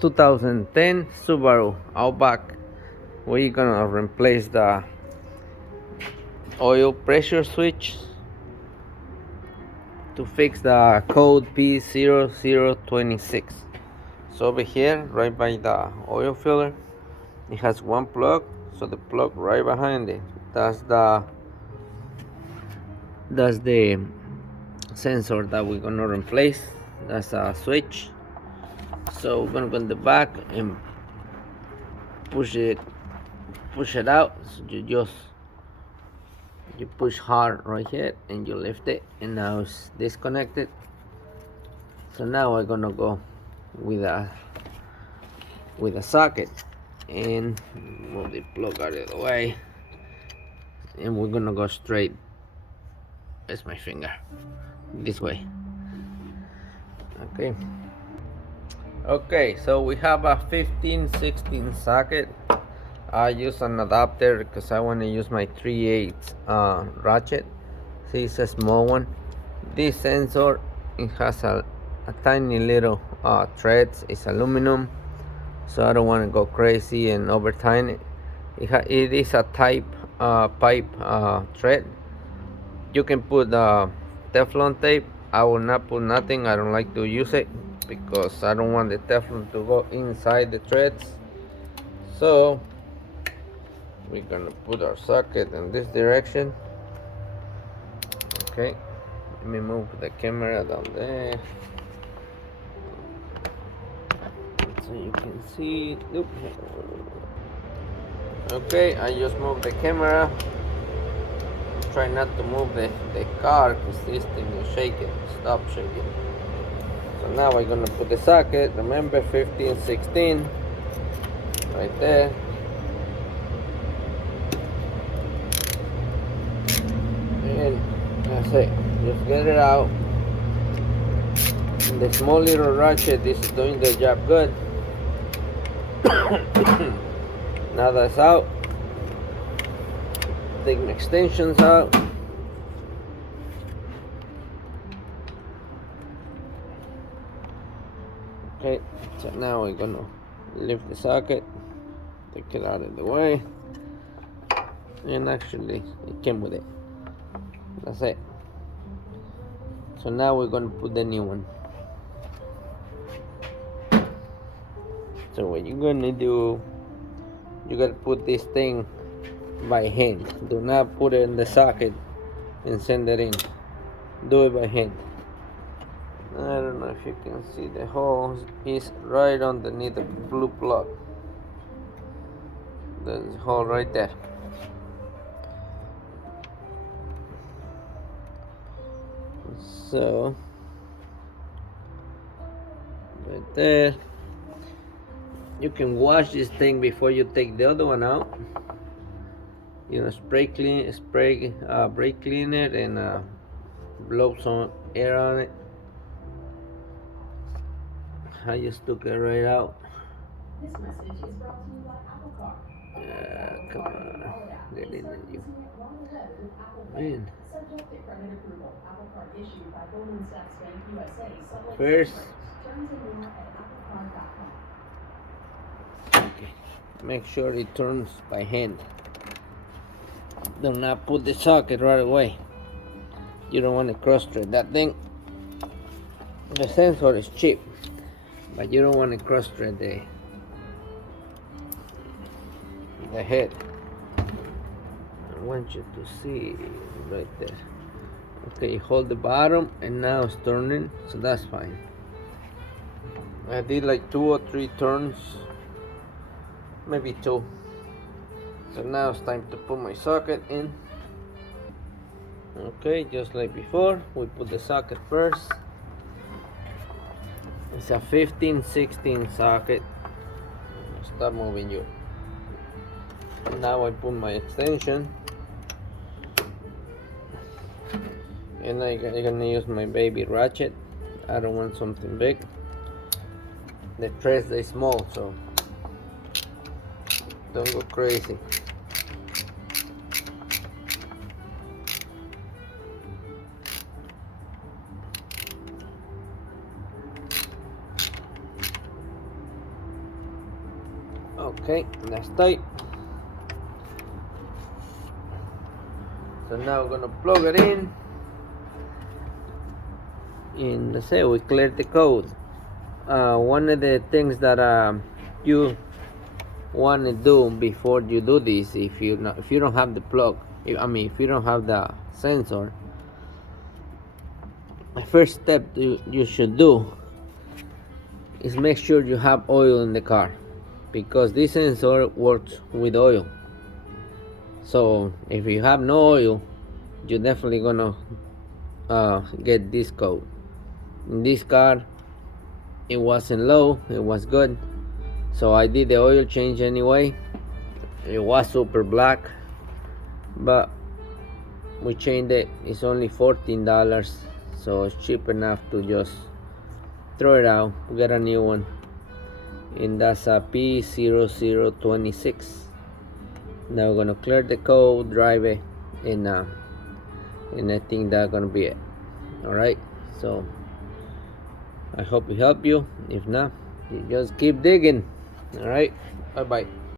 2010 Subaru Outback. We're gonna replace the oil pressure switch to fix the code P0026. So over here, right by the oil filler, it has one plug. So the plug right behind it, that's the sensor that we're gonna replace. That's a switch. So we're gonna go in the back and push it out. So you push hard right here and you lift it, and now it's disconnected. So now we're gonna go with a socket and move the plug out of the way, and we're gonna go straight. That's my finger, this way. Okay, so we have a 15-16 socket. I use an adapter because I want to use my 3/8 ratchet. See, it's a small one. This sensor, it has a tiny little threads. It's aluminum, so I don't want to go crazy and over tighten it. It is a type pipe thread. You can put Teflon tape. I will not put nothing. I don't like to use it because I don't want the Teflon to go inside the threads. So we're gonna put our socket in this direction. Okay, let me move the camera down there so you can see. Oops. Okay, I just moved the camera. Try not to move the car because this thing is shaking. Stop shaking. So now we're gonna put the socket. Remember, 15-16 right there. And that's it. Just get it out. And the small little ratchet is doing the job good. Now that's out. Take the extensions out. Okay, so now we're gonna lift the socket, take it out of the way, and actually it came with it. That's it. So now we're gonna put the new one. So what you're gonna do, you gotta put this thing by hand. Do not put it in the socket and send it in. Do it by hand. I don't know if you can see, the hole is right underneath the blue plug. There's a hole right there. So right there. You can wash this thing before you take the other one out. You know, brake cleaner and blow some air on it. I just took it right out. This message is brought to you by Apple Car. Come on, get in there, you. Man. First, okay, make sure it turns by hand. Do not put the socket right away. You don't want to cross thread that thing. The sensor is cheap, but you don't want to cross thread the head. I want you to see right there. Okay, hold the bottom and now it's turning, so that's fine. I did like 2 or 3 turns, maybe 2. So now it's time to put my socket in. Okay, just like before, we put the socket first. It's a 15-16 socket. Start moving you. Now I put my extension, and I'm gonna use my baby ratchet. I don't want something big. The threads are small, so don't go crazy. Okay, that's tight. So now we're gonna plug it in, and let's say we cleared the code. One of the things that you want to do before you do this, if you don't have the plug, if you don't have the sensor, the first step you should do is make sure you have oil in the car, because this sensor works with oil. So if you have no oil, you're definitely gonna get this code. In this car, it wasn't low, it was good, so I did the oil change anyway. It was super black, but we changed it. It's only $14, so it's cheap enough to just throw it out, get a new one. And that's a P0026. Now we're gonna clear the code, drive it, and I think that's gonna be it. Alright, so I hope it helped you. If not, you just keep digging. Alright, bye bye.